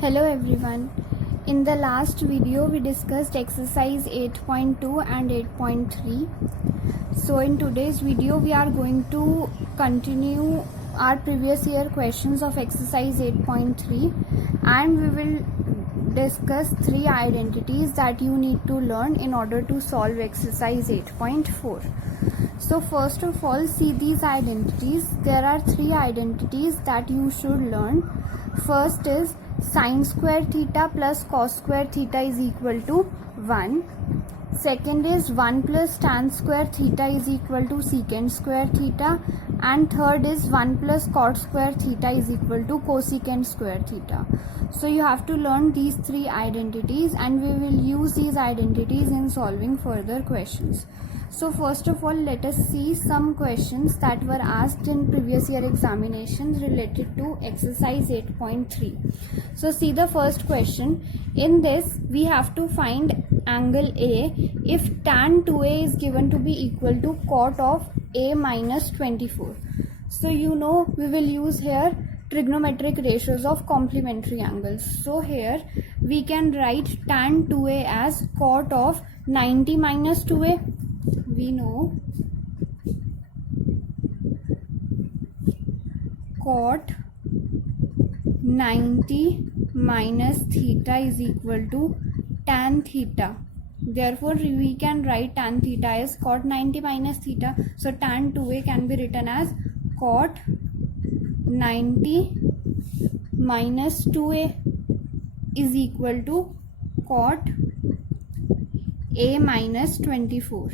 Hello everyone. In the last video we discussed exercise 8.2 and 8.3. So in today's video we are going to continue our previous year questions of exercise 8.3 and we will discuss three identities that you need to learn in order to solve exercise 8.4. So first of all, see these identities. There are three identities that you should learn. First is sin square theta plus cos square theta is equal to 1. Second is 1 plus tan square theta is equal to secant square theta. And third is 1 plus cot square theta is equal to cosecant square theta. So you have to learn these three identities and we will use these identities in solving further questions. So first of all, let us see some questions that were asked in previous year examinations related to exercise 8.3. So see the first question. In this, we have to find angle A if tan 2A is given to be equal to cot of A minus 24. So you know we will use here trigonometric ratios of complementary angles. So here we can write tan 2A as cot of 90 minus 2A. We know cot 90 minus theta is equal to tan theta. Therefore, we can write tan theta as cot 90 minus theta. So, tan 2A can be written as cot 90 minus 2A is equal to cot A minus 24.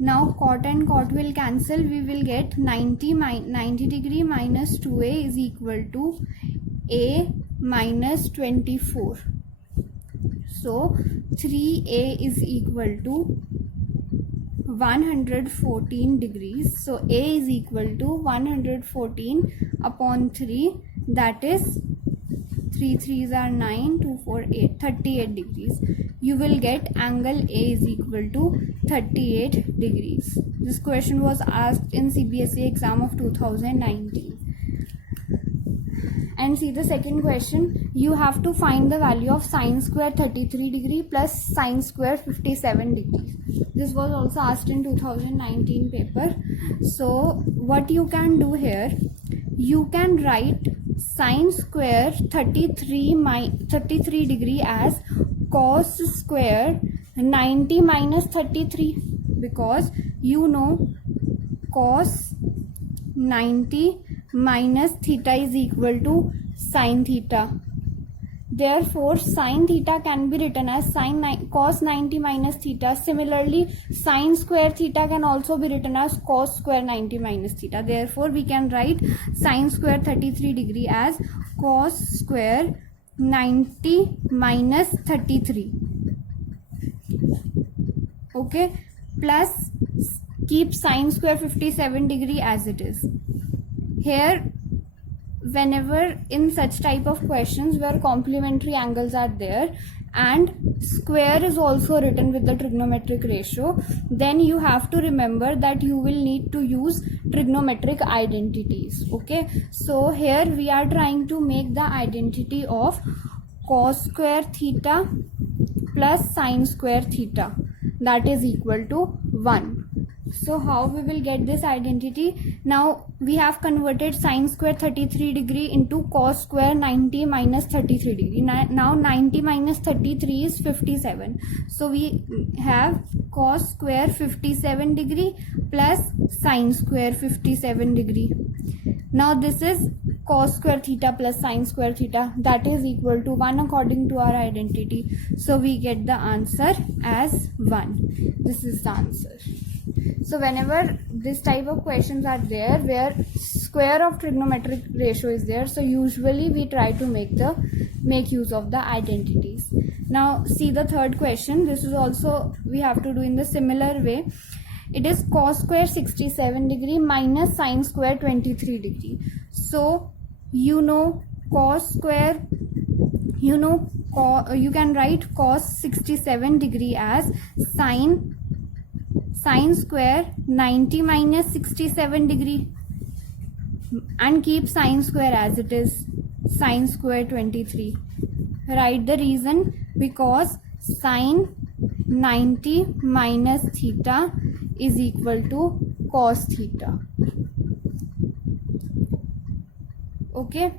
Now cot and cot will cancel. We will get 90 degree minus 2A is equal to A minus 24. So 3A is equal to 114 degrees. So A is equal to 114 upon 3, that is 3 3s are 9, 2 4 8, 38 degrees. You will get angle A is equal to 38 degrees. This question was asked in CBSE exam of 2019. And see the second question. You have to find the value of sin square 33 degree plus sin square 57 degrees. This was also asked in 2019 paper. So what you can do here, you can write sin square 33 degree as cos square 90 minus 33, because you know cos 90 minus theta is equal to sin theta. Therefore, sin theta can be written as cos 90 minus theta. Similarly, sin square theta can also be written as cos square 90 minus theta. Therefore, we can write sin square 33 degree as cos square 90 minus 33. Okay, plus keep sin square 57 degree as it is. Here, whenever in such type of questions where complementary angles are there and square is also written with the trigonometric ratio, then you have to remember that you will need to use trigonometric identities. Okay, so here we are trying to make the identity of cos square theta plus sin square theta, that is equal to 1. So how we will get this identity? Now we have converted sin square 33 degree into cos square 90 minus 33 degree. Now 90 minus 33 is 57. So we have cos square 57 degree plus sin square 57 degree. Now this is cos square theta plus sin square theta, that is equal to 1 according to our identity. So we get the answer as 1. This is the answer. So whenever this type of questions are there where square of trigonometric ratio is there, so usually we try to make use of the identities. Now see the third question. This is also we have to do in the similar way. It is cos square 67 degree minus sin square 23 degree. So you know cos square, you can write cos 67 degree as sin square 90 minus 67 degree and keep sin square as it is. sine square 23. Write the reason. Because sine 90 minus theta is equal to cos theta. Okay,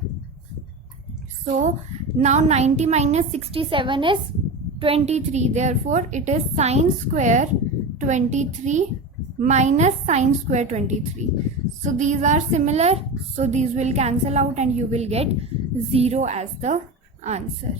so now 90 minus 67 is 23, therefore it is sine square 23 minus sine square 23. So these are similar, so these will cancel out and you will get 0 as the answer.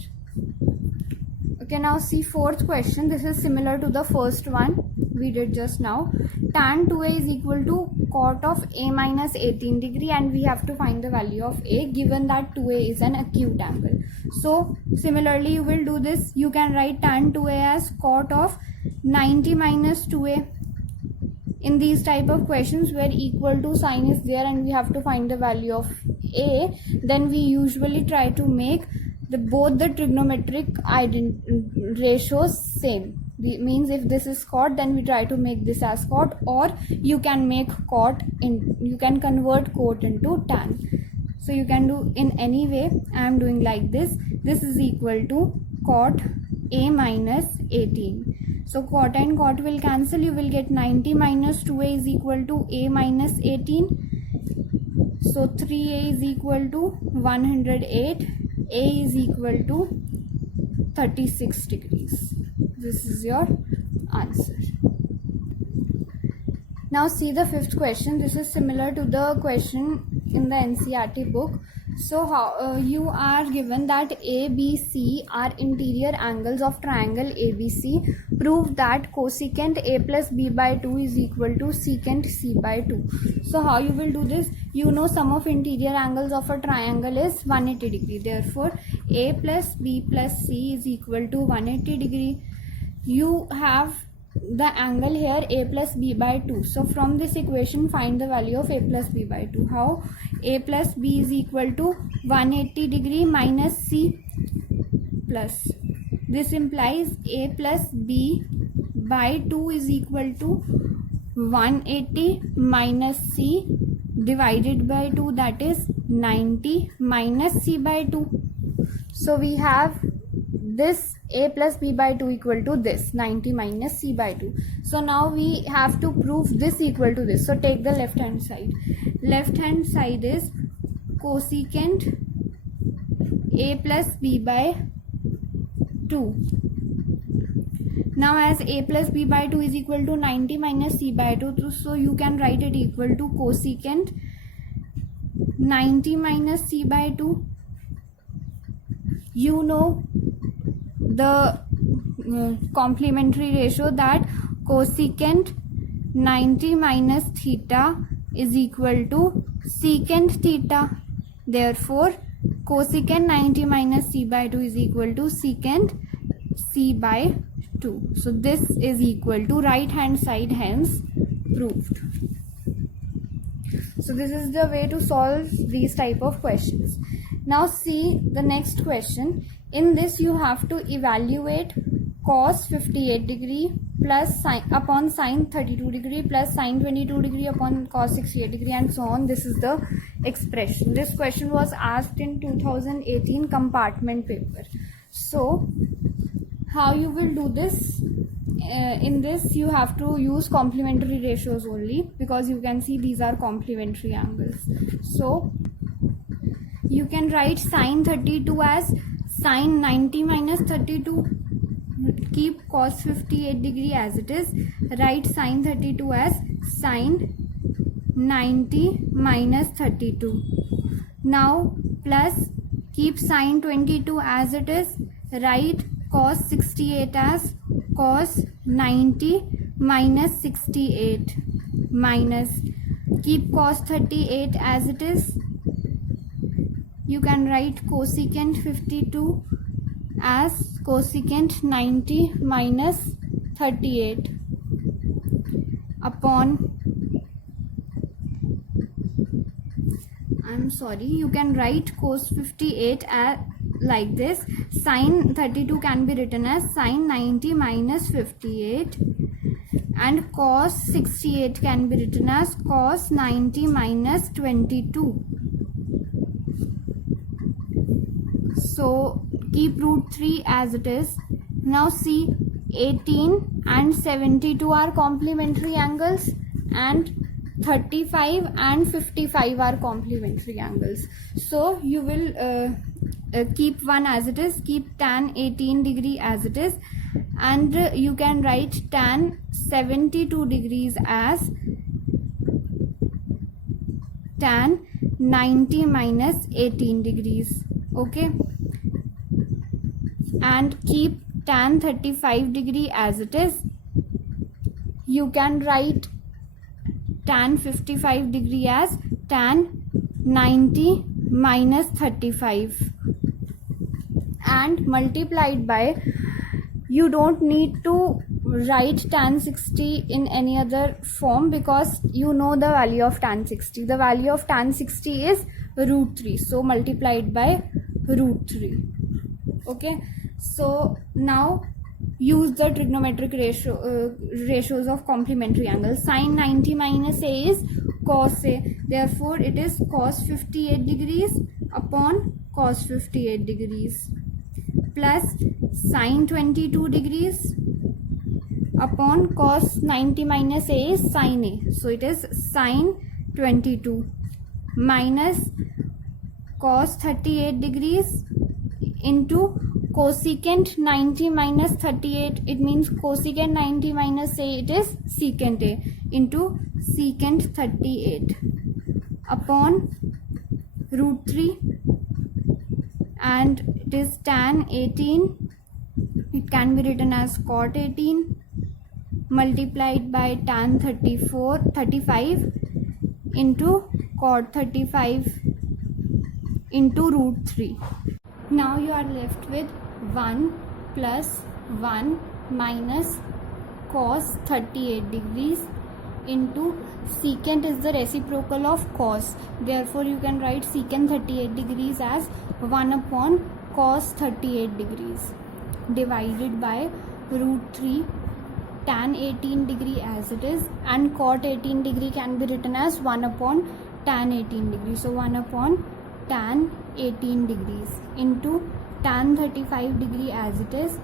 Okay, now see fourth question. This is similar to the first one we did just now. Tan 2a is equal to cot of a minus 18 degree, and we have to find the value of a given that 2a is an acute angle. So similarly you will do this. You can write tan 2a as cot of 90 minus 2a. In these type of questions where equal to sign is there and we have to find the value of a, then we usually try to make both the trigonometric ratios same. Means if this is cot, then we try to make this as cot, or you can make cot in, you can convert cot into tan. So you can do in any way. I am doing like this. This is equal to cot a minus 18. So cot and cot will cancel. You will get 90 minus 2a is equal to a minus 18. So 3a is equal to 108. A is equal to 36 degrees. This is your answer. Now see the fifth question. This is similar to the question in the NCERT book. So how you are given that ABC are interior angles of triangle ABC. Prove that cosecant A plus B by 2 is equal to secant C by 2. So how you will do this? You know sum of interior angles of a triangle is 180 degree. Therefore A plus B plus C is equal to 180 degree. You have the angle here A plus B by 2. So from this equation find the value of A plus B by 2. How? A plus B is equal to 180 degree minus C plus. This implies A plus B by 2 is equal to 180 minus C divided by 2, that is 90 minus C by 2. So we have this A plus B by 2 equal to this 90 minus C by 2. So now we have to prove this equal to this. So take the left hand side. Left hand side is cosecant A plus B by 2. Now as A plus B by 2 is equal to 90 minus C by 2, so you can write it equal to cosecant 90 minus C by 2. You know the complementary ratio, that cosecant 90 minus theta is equal to secant theta. Therefore cosecant 90 minus C by 2 is equal to secant C by 2. So this is equal to right hand side, hence proved. So this is the way to solve these type of questions. Now see the next question. In this you have to evaluate cos 58 degree plus sin upon sin 32 degree plus sin 22 degree upon cos 68 degree and so on. This is the expression. This question was asked in 2018 compartment paper. So how you will do this? In this you have to use complementary ratios only, because you can see these are complementary angles. So you can write sin 32 as sin 90 minus 32. Keep cos 58 degree as it is. Write sin 32 as sin 90 minus 32. Now plus keep sin 22 as it is. Write cos 68 as cos 90 minus 68 minus keep cos 38 as it is. You can write cosecant 52 as cosecant 90 minus 38 upon, you can write cos 58 as like this. Sin 32 can be written as sin 90 minus 58 and cos 68 can be written as cos 90 minus 22. So keep root 3 as it is. Now see, 18 and 72 are complementary angles, and 35 and 55 are complementary angles. So you will keep one as it is, keep tan 18 degree as it is, and you can write tan 72 degrees as tan 90 minus 18 degrees. Okay, and keep tan 35 degree as it is. You can write tan 55 degree as tan 90 minus 35, and multiplied by, you don't need to write tan 60 in any other form because you know the value of tan 60. The value of tan 60 is root 3, so multiplied by root 3. Okay, so now use the trigonometric ratios of complementary angles. Sin 90 minus a is cos a, therefore it is cos 58 degrees upon cos 58 degrees, plus sin 22 degrees upon cos 90 minus a is sin a, so it is sin 22, minus cos 38 degrees into cosecant 90 minus 38, it means cosecant 90 minus a, it is secant a, into secant 38 upon root 3, and it is tan 18, it can be written as cot 18 multiplied by tan 35 into cot 35 into root 3. Now you are left with 1 plus 1 minus cos 38 degrees into secant is the reciprocal of cos, therefore you can write secant 38 degrees as 1 upon cos 38 degrees divided by root 3 tan 18 degree as it is, and cot 18 degree can be written as 1 upon tan 18 degree, so 1 upon tan 18 degrees into tan 35 degree as it is,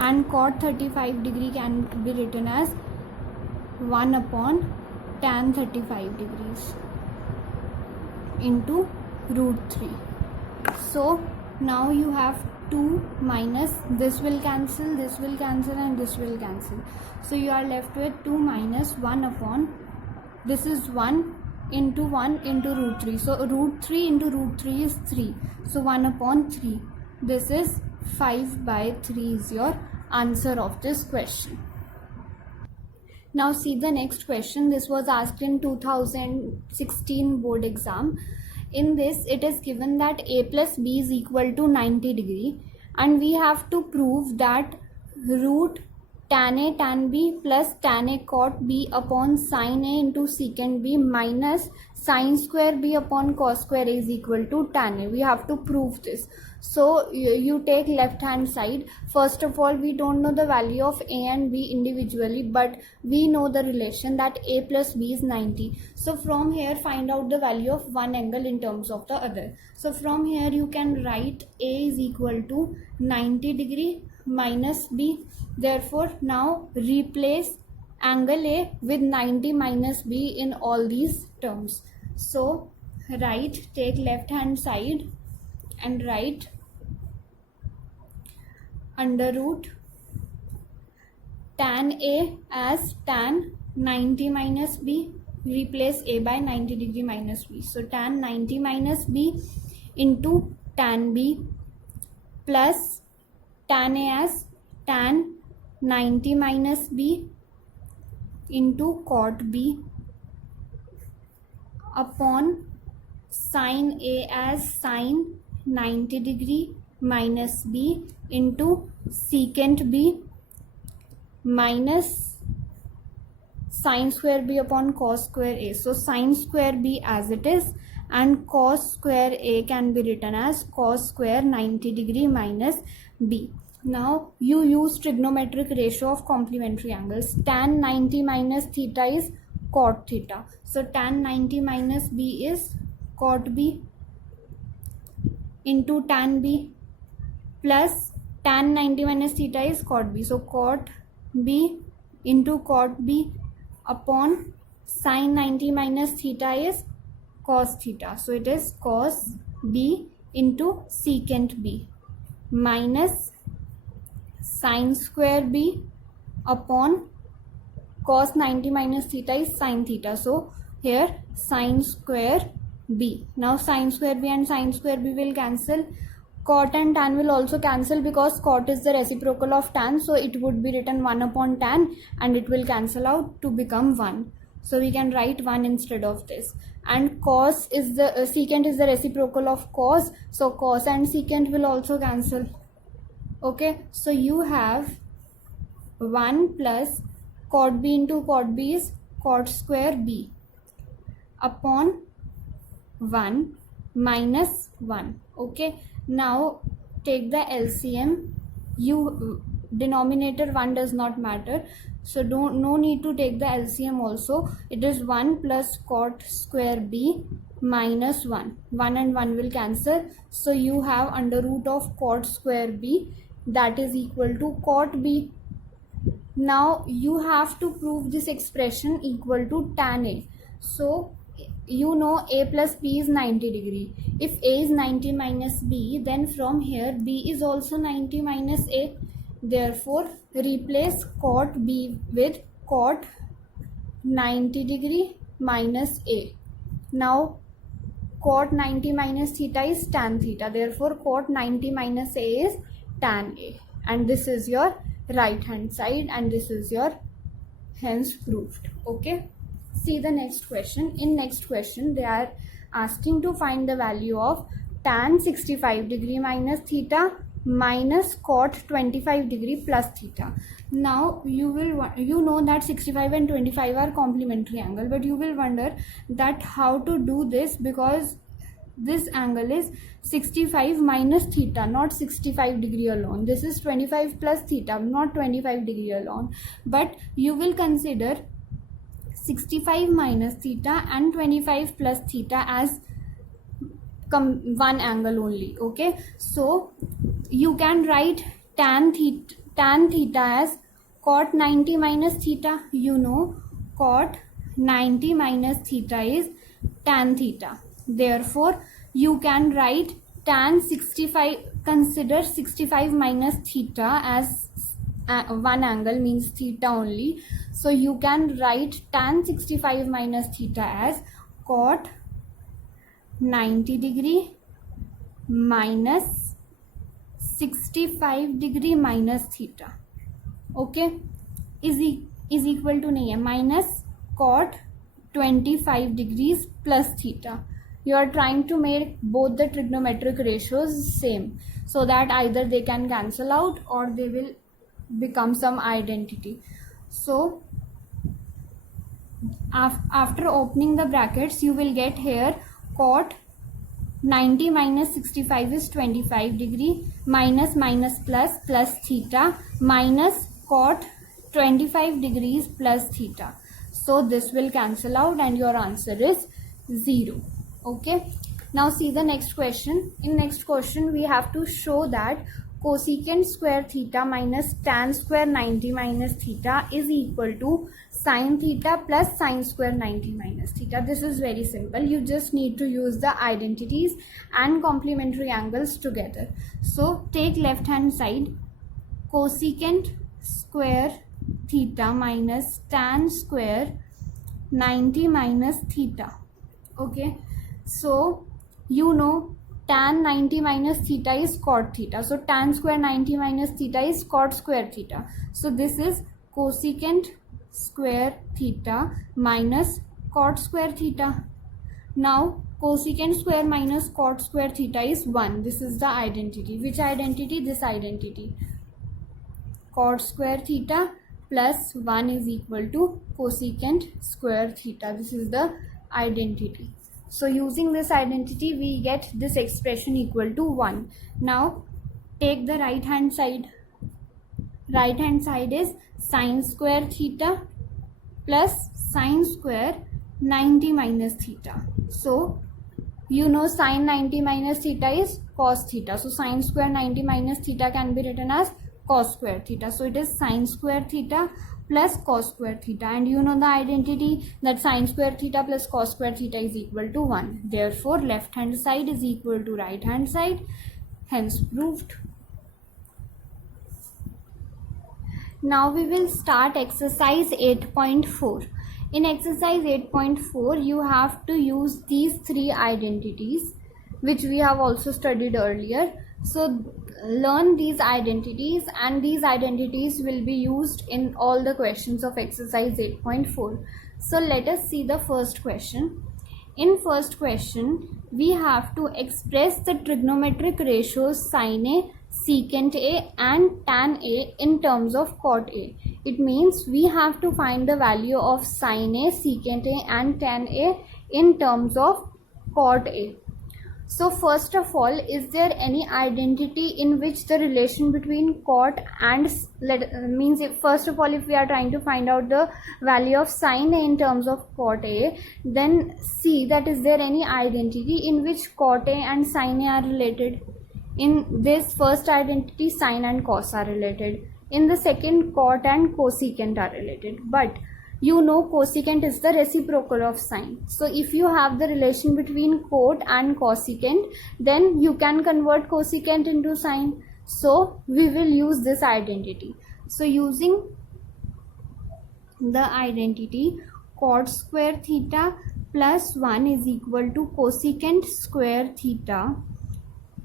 and cot 35 degree can be written as 1 upon tan 35 degrees into root 3. So now you have 2 minus, this will cancel, this will cancel, and this will cancel, so you are left with 2 minus 1 upon, this is 1 into root 3, so root 3 into root 3 is 3, so 1 upon 3, this is 5 by 3 is your answer of this question. Now see the next question. This was asked in 2016 board exam. In this it is given that a plus b is equal to 90 degree, and we have to prove that root tan a tan b plus tan a cot b upon sin a into secant b minus sin square b upon cos square a is equal to tan a. We have to prove this. So you take left hand side. First of all, we don't know the value of a and b individually, but we know the relation that a plus b is 90. So from here find out the value of one angle in terms of the other. So from here you can write a is equal to 90 degree minus b. Therefore now replace angle a with 90 minus b in all these terms. So take left hand side and write under root tan a as tan 90 minus b, replace a by 90 degree minus b, so tan 90 minus b into tan b plus tan a as tan 90 minus b into cot b upon sin a as sin 90 degree minus b into secant b minus sin square b upon cos square a. So sin square b as it is, and cos square a can be written as cos square 90 degree minus b. Now you use trigonometric ratio of complementary angles. Tan 90 minus theta is cot theta. So tan 90 minus b is cot b into tan B plus tan 90 minus theta is cot B. So cot B into cot B upon sin 90 minus theta is cos theta. So it is cos B into secant B minus sin square B upon cos 90 minus theta is sin theta. So here sin square B. Now sin square B and sin square B will cancel. Cot and tan will also cancel because cot is the reciprocal of tan. So it would be written 1 upon tan and it will cancel out to become 1. So we can write 1 instead of this. And cos is the secant is the reciprocal of cos. So cos and secant will also cancel. Okay. So you have 1 plus cot B into cot B is cot square B upon 1 minus 1. Okay. Now take the LCM. Denominator 1 does not matter. So no need to take the LCM also. It is 1 plus cot square B minus 1. 1 and 1 will cancel. So you have under root of cot square B, that is equal to cot B. Now you have to prove this expression equal to tan A. So you know A plus B is 90 degree. If A is 90 minus B, then from here B is also 90 minus A. Therefore replace cot B with cot 90 degree minus A. Now cot 90 minus theta is tan theta. Therefore cot 90 minus A is tan A. And this is your right hand side and this is your hence proved. Okay. See the next question. In next question they are asking to find the value of tan 65 degree minus theta minus cot 25 degree plus theta. Now you know that 65 and 25 are complementary angle, but you will wonder that how to do this, because this angle is 65 minus theta, not 65 degree alone. This is 25 plus theta, not 25 degree alone. But you will consider 65 minus theta and 25 plus theta as one angle only. Okay, so you can write tan theta as cot 90 minus theta. You know cot 90 minus theta is tan theta. Therefore you can write tan 65, consider 65 minus theta as one angle, means theta only. So you can write tan 65 minus theta as cot 90 degree minus 65 degree minus theta. Okay, is equal to nahi hai, minus cot 25 degrees plus theta. You are trying to make both the trigonometric ratios same, so that either they can cancel out or they will become some identity. So after opening the brackets you will get here cot 90 minus 65 is 25 degree minus plus theta minus cot 25 degrees plus theta. So this will cancel out and your answer is 0. Okay, now see the next question. In next question we have to show that cosecant square theta minus tan square 90 minus theta is equal to sin theta plus sin square 90 minus theta. This is very simple. You just need to use the identities and complementary angles together. So take left hand side, cosecant square theta minus tan square 90 minus theta. Okay, so you know tan 90 minus theta is cot theta. So tan square 90 minus theta is cot square theta. So this is cosecant square theta minus cot square theta. Now cosecant square minus cot square theta is 1. This is the identity. Which identity? This identity. Cot square theta plus 1 is equal to cosecant square theta. This is the identity. So using this identity we get this expression equal to 1. Now take the right hand side. Right hand side is sin square theta plus sin square 90 minus theta. So you know sin 90 minus theta is cos theta. So sin square 90 minus theta can be written as cos square theta. So it is sin square theta plus cos square theta, and you know the identity that sin square theta plus cos square theta is equal to 1. Therefore left hand side is equal to right hand side, hence proved. Now we will start exercise 8.4. In exercise 8.4 you have to use these three identities which we have also studied earlier. So learn these identities, and these identities will be used in all the questions of exercise 8.4. So let us see the first question. In first question we have to express the trigonometric ratios sin A, secant A and tan A in terms of cot A. It means we have to find the value of sin A, secant A and tan A in terms of cot A. So first of all, is there any identity in which the relation between cot and means if, first of all, if we are trying to find out the value of sin A in terms of cot A, then see that is there any identity in which cot A and sin A are related. In this first identity, sin and cos are related. In the second, cot and cosecant are related. But you know cosecant is the reciprocal of sin. So if you have the relation between cot and cosecant, then you can convert cosecant into sin. So we will use this identity. So using the identity cot square theta plus 1 is equal to cosecant square theta,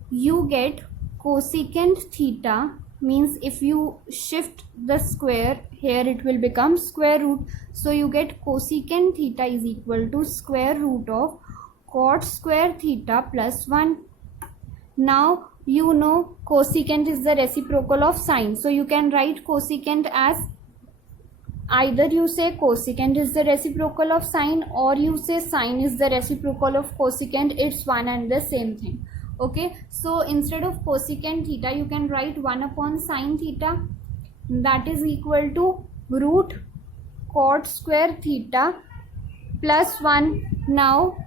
you get cosecant theta, means if you shift the square here it will become square root. So you get cosecant theta is equal to square root of cot square theta plus 1. Now you know cosecant is the reciprocal of sin. So you can write cosecant as either you say cosecant is the reciprocal of sin or you say sin is the reciprocal of cosecant. It's one and the same thing. Okay, so instead of cosecant theta you can write 1 upon sin theta, that is equal to root cot square theta plus 1. Now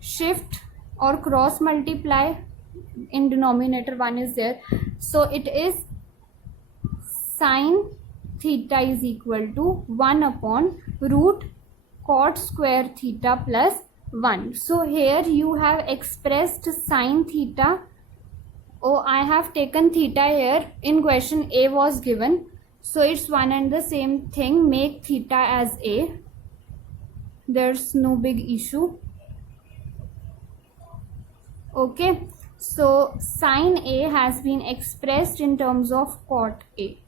shift or cross multiply, in denominator 1 is there, so it is sin theta is equal to 1 upon root cot square theta plus 1. So here you have expressed sin theta. Oh, I have taken theta here. In question A was given. So it's one and the same thing. Make theta as A. There's no big issue. Okay. So sin A has been expressed in terms of cot A.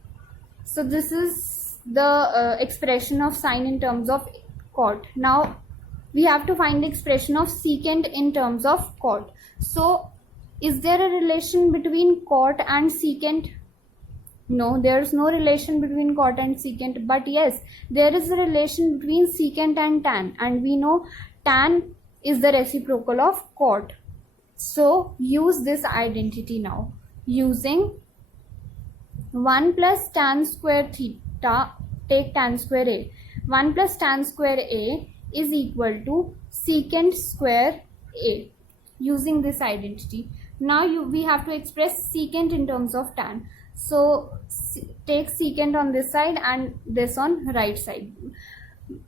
So this is the expression of sin in terms of cot. Now we have to find the expression of secant in terms of cot. So is there a relation between cot and secant? No, there is no relation between cot and secant, but yes, there is a relation between secant and tan, and we know tan is the reciprocal of cot. So use this identity now. Using 1 plus tan square theta, take tan square A. 1 plus tan square A is equal to secant square A, using this identity. Now we have to express secant in terms of tan. So take secant on this side and this on right side.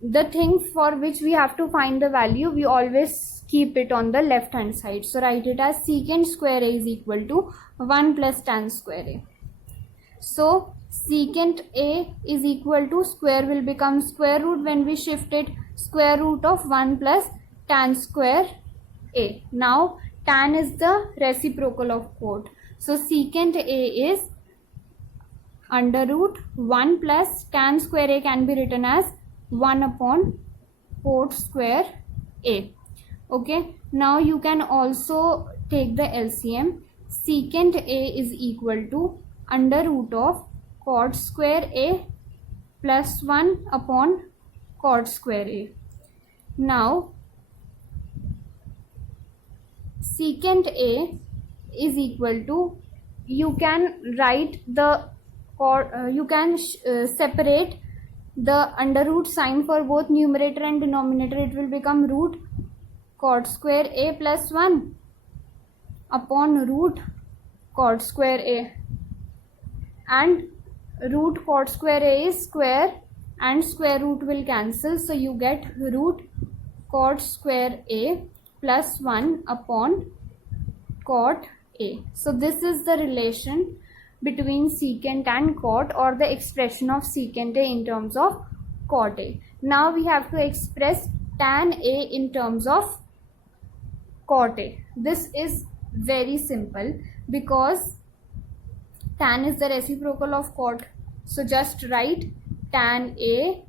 The thing for which we have to find the value, we always keep it on the left hand side. So write it as secant square A is equal to 1 plus tan square A. So secant A is equal to, square will become square root when we shift it, square root of 1 plus tan square A. Now tan is the reciprocal of cot. So secant A is under root 1 plus tan square A can be written as 1 upon cot square A. Okay, now you can also take the LCM. Secant A is equal to under root of cot square A plus 1 upon cot square A. Now secant A is equal to, you can write the separate the under root sign for both numerator and denominator. It will become root cot square A plus 1. upon root cot square A, and root cot square A is square and square root will cancel, so you get root cot square A plus 1 upon cot A. So this is the relation between secant and cot, or the expression of secant A in terms of cot A. Now we have to express tan A in terms of cot A. This is very simple because tan is the reciprocal of cot. So just write tan A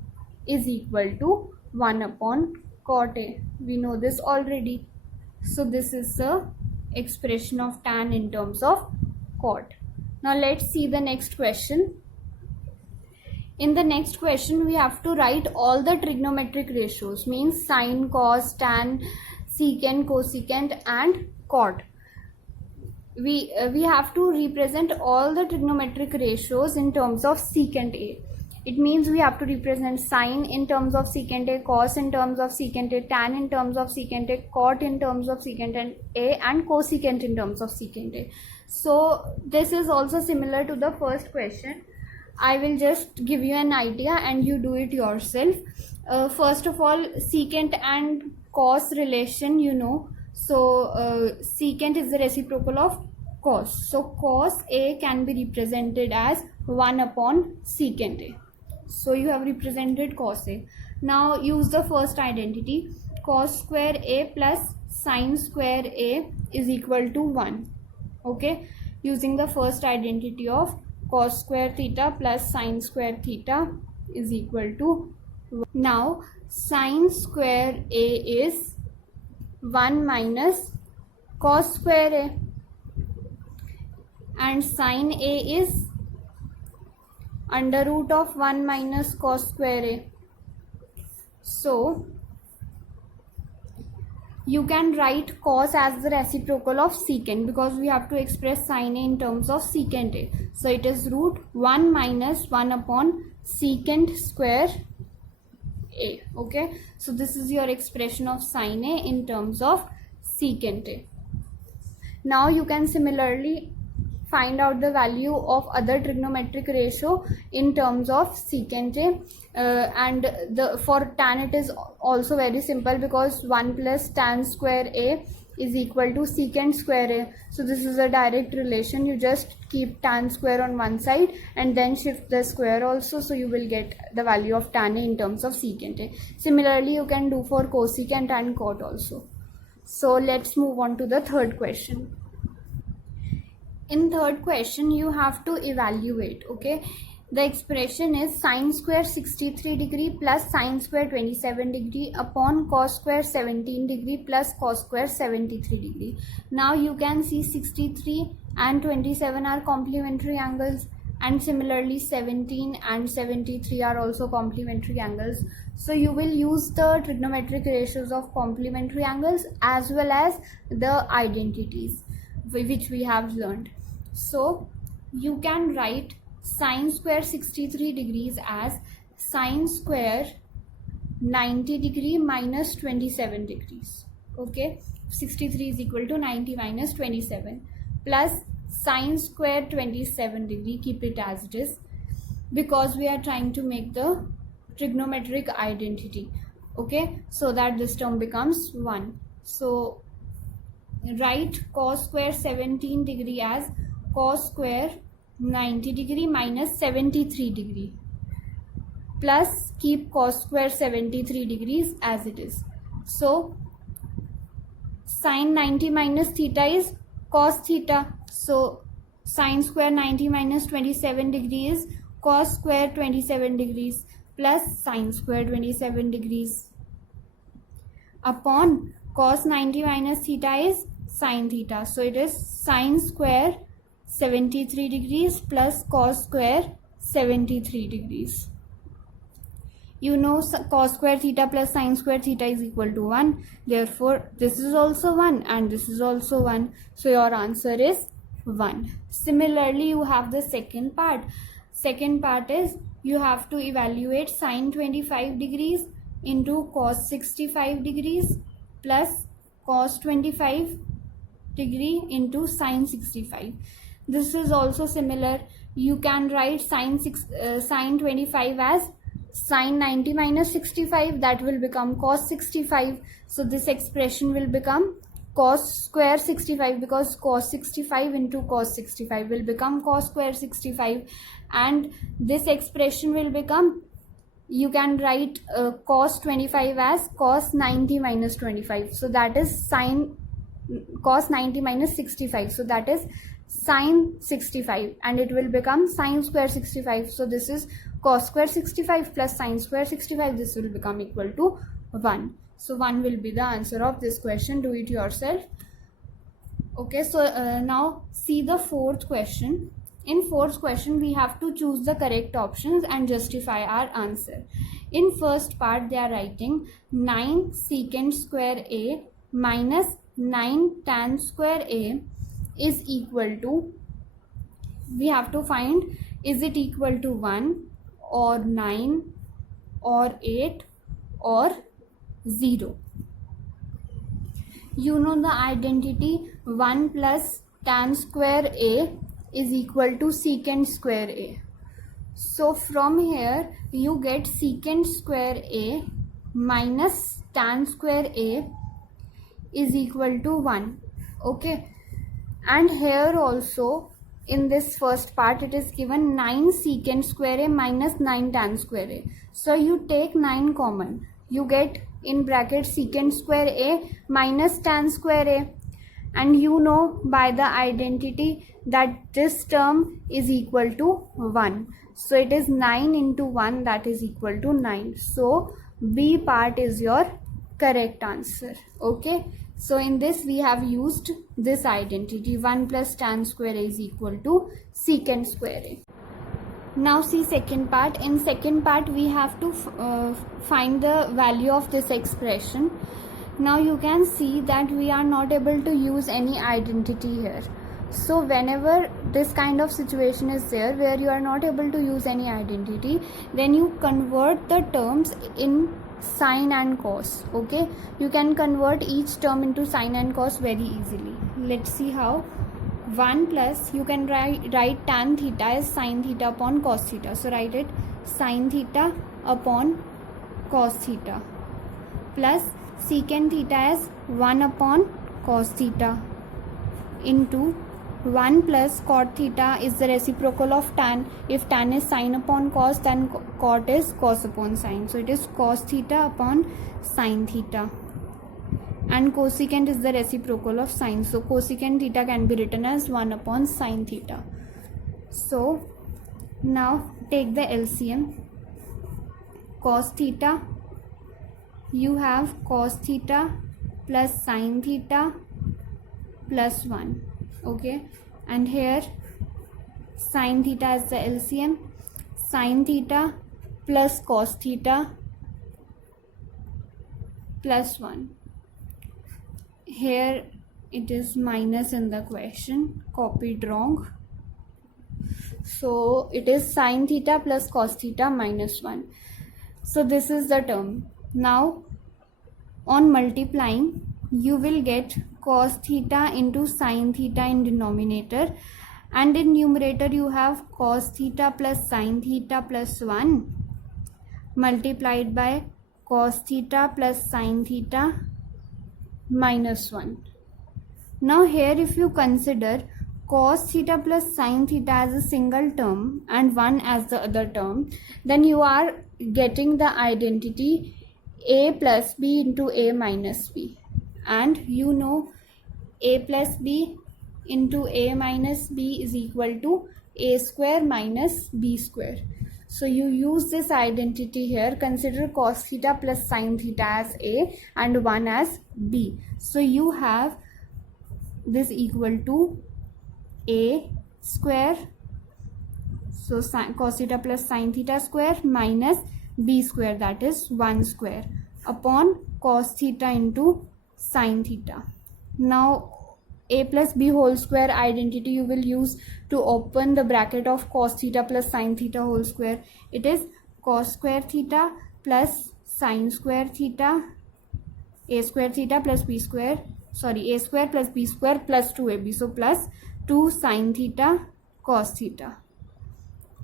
is equal to 1 upon cot A. We know this already. So this is the expression of tan in terms of cot. Now let's see the next question. In the next question, we have to write all the trigonometric ratios, means sine, cos, tan, secant, cosecant and cot. We have to represent all the trigonometric ratios in terms of secant A. It means we have to represent sine in terms of secant A, cos in terms of secant A, tan in terms of secant A, cot in terms of secant A, and cosecant in terms of secant A. So this is also similar to the first question. I will just give you an idea and you do it yourself. First of all, secant and cos relation you know. So secant is the reciprocal of cos. So cos A can be represented as 1 upon secant A. So you have represented cos A. Now use the first identity. Cos square A plus sine square A is equal to 1. Okay. Using the first identity of cos square theta plus sine square theta is equal to 1. Now sine square A is 1 minus cos square A, and sine A is under root of 1 minus cos square A. So you can write cos as the reciprocal of secant because we have to express sine A in terms of secant A. So it is root 1 minus 1 upon secant square A. Okay, so this is your expression of sine A in terms of secant A. Now you can similarly find out the value of other trigonometric ratio in terms of secant A, and for tan it is also very simple because 1 plus tan square A is equal to secant square A. So this is a direct relation. You just keep tan square on one side and then shift the square also, so you will get the value of tan A in terms of secant A. Similarly you can do for cosecant and cot also. So let's move on to the third question. In third question you have to evaluate. Okay, the expression is sine square 63 degree plus sine square 27 degree upon cos square 17 degree plus cos square 73 degree. Now you can see 63 and 27 are complementary angles, and similarly 17 and 73 are also complementary angles. So you will use the trigonometric ratios of complementary angles as well as the identities which we have learned. So you can write sine square 63 degrees as sine square 90 degree minus 27 degrees. Okay, 63 is equal to 90 minus 27 plus sine square 27 degree, keep it as it is because we are trying to make the trigonometric identity. Okay, so that this term becomes 1. So write cos square 17 degree as cos square 90 degree minus 73 degree plus keep cos square 73 degrees as it is. So sine 90 minus theta is cos theta. So sine square 90 minus 27 degrees is cos square 27 degrees plus sine square 27 degrees upon cos 90 minus theta is sine theta. So it is sine square 73 degrees plus cos square 73 degrees. You know cos square theta plus sine square theta is equal to 1. Therefore, this is also 1 and this is also 1. So your answer is 1. Similarly, you have the second part. Second part is you have to evaluate sine 25 degrees into cos 65 degrees plus cos 25 degree into sine 65. This is also similar. You can write sine 25 as sine 90 minus 65, that will become cos 65. So this expression will become cos square 65, because cos 65 into cos 65 will become cos square 65, and this expression will become, you can write cos 25 as cos 90 minus 25. So that is sine cos 90 minus 65. So that is sine 65, and it will become sine square 65. So this is cos square 65 plus sine square 65. This will become equal to 1. So 1 will be the answer of this question. Do it yourself. Okay, so now see the fourth question. In fourth question, we have to choose the correct options and justify our answer. In first part, they are writing 9 secant square a minus 9 tan square a is equal to, we have to find, is it equal to 1 or 9 or 8 or 0. You know the identity 1 plus tan square a is equal to secant square a. So from here you get secant square a minus tan square a is equal to 1. Okay, and here also in this first part it is given 9 secant square a minus 9 tan square a. So you take 9 common, you get in bracket secant square a minus tan square a, and you know by the identity that this term is equal to 1. So it is 9 into 1, that is equal to 9. So B part is your correct answer. Okay, so in this we have used this identity 1 plus tan square a is equal to secant square a. Now see second part. In second part we have to find the value of this expression. Now you can see that we are not able to use any identity here. So whenever this kind of situation is there where you are not able to use any identity, then you convert the terms in sine and cos. Okay, you can convert each term into sine and cos very easily. Let's see how. 1 plus, you can write tan theta as sine theta upon cos theta. So write it sine theta upon cos theta, plus secant theta as 1 upon cos theta into 1 plus cot theta is the reciprocal of tan. If tan is sine upon cos, then cot is cos upon sine. So it is cos theta upon sine theta. And cosecant is the reciprocal of sine. So cosecant theta can be written as 1 upon sine theta. So now take the LCM. Cos theta, you have cos theta plus sine theta plus 1. Okay, and here sine theta is the LCM. Sine theta plus cos theta plus 1. Here it is minus in the question, copied wrong. So it is sine theta plus cos theta minus 1. So this is the term. Now on multiplying, you will get cos theta into sine theta in denominator, and in numerator you have cos theta plus sine theta plus 1 multiplied by cos theta plus sine theta minus 1. Now here if you consider cos theta plus sine theta as a single term and 1 as the other term, then you are getting the identity a plus b into a minus b, and you know a plus b into a minus b is equal to a square minus b square. So you use this identity here. Consider cos theta plus sine theta as a and 1 as b. So you have this equal to a square, so cos theta plus sine theta square minus b square, that is 1 square, upon cos theta into sine theta. Now a plus b whole square identity you will use to open the bracket of cos theta plus sine theta whole square. It is cos square theta plus sine square theta, a square theta plus b square sorry, a square plus b square plus 2ab. So plus 2 sine theta cos theta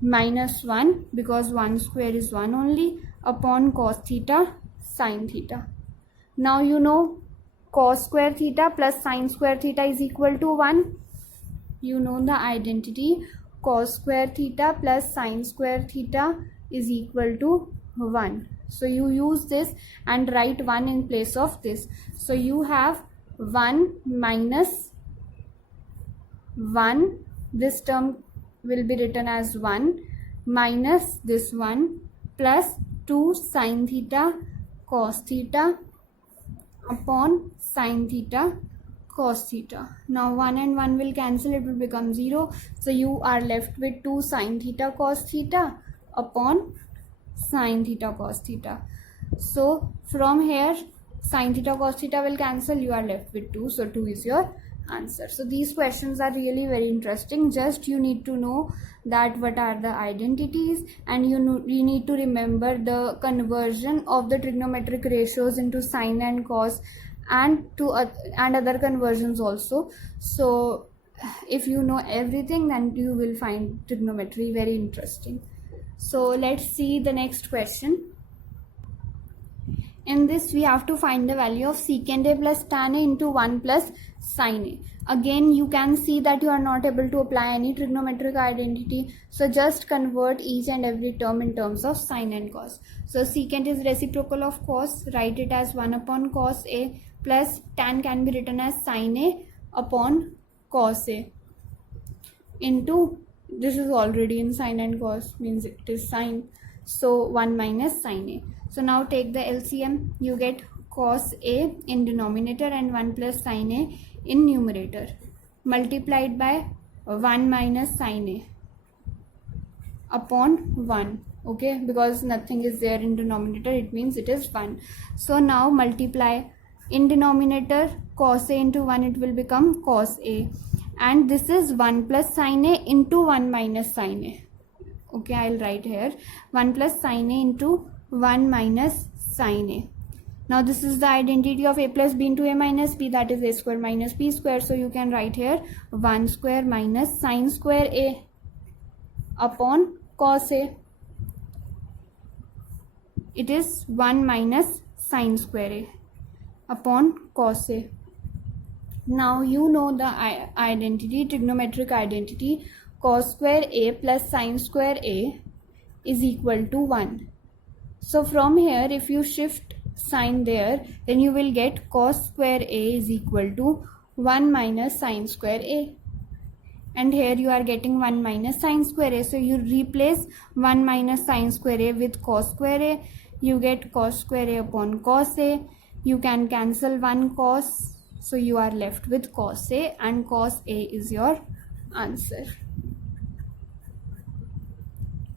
minus 1, because 1 square is 1 only, upon cos theta sine theta. Now you know cos square theta plus sine square theta is equal to 1. You know the identity cos square theta plus sine square theta is equal to 1. So you use this and write 1 in place of this. So you have 1 minus 1, this term will be written as 1 minus this 1 plus 2 sine theta cos theta upon sine theta cos theta. Now 1 and 1 will cancel, it will become 0. So you are left with 2 sine theta cos theta upon sine theta cos theta. So from here sine theta cos theta will cancel, you are left with 2. So 2 is your answer. So these questions are really very interesting. Just you need to know that what are the identities, and you need to remember the conversion of the trigonometric ratios into sine and cos, and other conversions also. So if you know everything, then you will find trigonometry very interesting. So let's see the next question. In this we have to find the value of secant a plus tan a into 1 plus sin a. Again you can see that you are not able to apply any trigonometric identity, so just convert each and every term in terms of sine and cos. So secant is reciprocal of cos, write it as 1 upon cos a, plus tan can be written as sin a upon cos a, into, this is already in sine and cos, means it is sine, so 1 minus sin a. So now take the LCM, you get cos a in denominator and 1 plus sin a in numerator, multiplied by 1 minus sin a upon 1. Okay, because nothing is there in denominator, it means it is 1. So now multiply in denominator cos a into 1, it will become cos a, and this is 1 plus sin a into 1 minus sin a. Okay, I'll write here 1 plus sin a into 1 minus sin a. Now this is the identity of a plus b into a minus b, that is a square minus b square. So you can write here 1 square minus sin square a upon cos a. It is 1 minus sin square a upon cos a. Now you know the identity, trigonometric identity, cos square a plus sin square a is equal to 1. So from here if you shift sign there, then you will get cos square a is equal to 1 minus sin square a, and here you are getting 1 minus sin square a. So you replace 1 minus sin square a with cos square a, you get cos square a upon cos a. You can cancel 1 cos, so you are left with cos a, and cos a is your answer.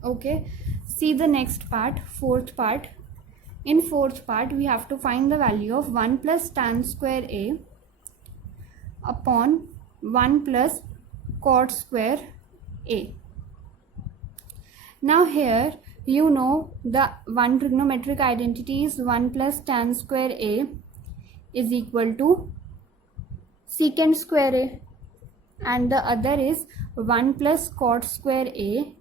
Okay, see the next part, fourth part. In fourth part we have to find the value of 1 plus tan square a upon 1 plus cot square a. Now here you know the one trigonometric identity is 1 plus tan square a is equal to secant square a, and the other is 1 plus cot square a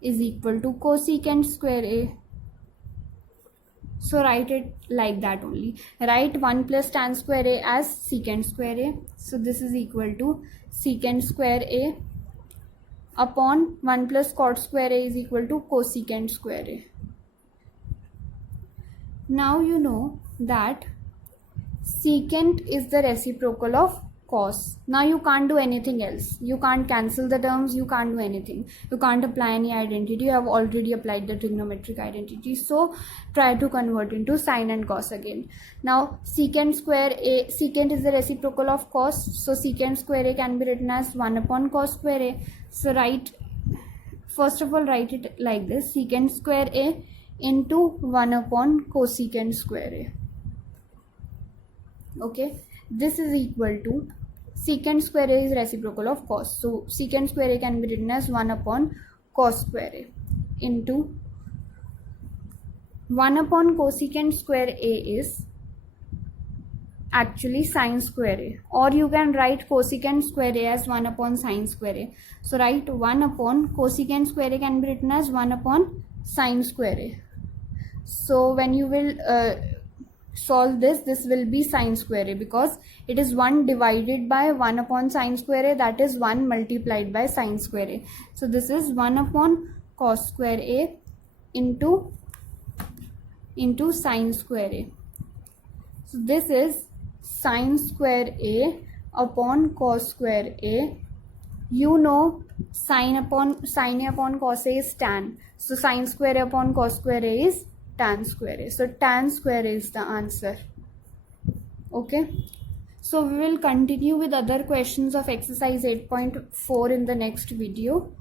is equal to cosecant square a. So write it like that only. Write 1 plus tan square a as secant square a. So this is equal to secant square a upon 1 plus cot square a is equal to cosecant square a. Now you know that secant is the reciprocal of cos. Now you can't do anything else. You can't cancel the terms, you can't do anything. You can't apply any identity. You have already applied the trigonometric identity. So try to convert into sine and cos again. Now secant square a, secant is the reciprocal of cos. So secant square a can be written as 1 upon cos square a. So first of all write it like this, secant square a into 1 upon cosecant square a. Okay, this is equal to secant square a is reciprocal of cos. So secant square a can be written as 1 upon cos square a into 1 upon cosecant square a is actually sine square a, or you can write cosecant square a as 1 upon sine square a. So write 1 upon cosecant square a can be written as 1 upon sine square a. So when you will solve this will be sine square a, because it is 1 divided by 1 upon sine square a, that is 1 multiplied by sine square a. So this is 1 upon cos square a into sine square a. So this is sine square a upon cos square a. You know sine a upon cos a is tan. So sine square a upon cos square a is tan square a. So tan square a is the answer. Okay. So we will continue with other questions of exercise 8.4 in the next video.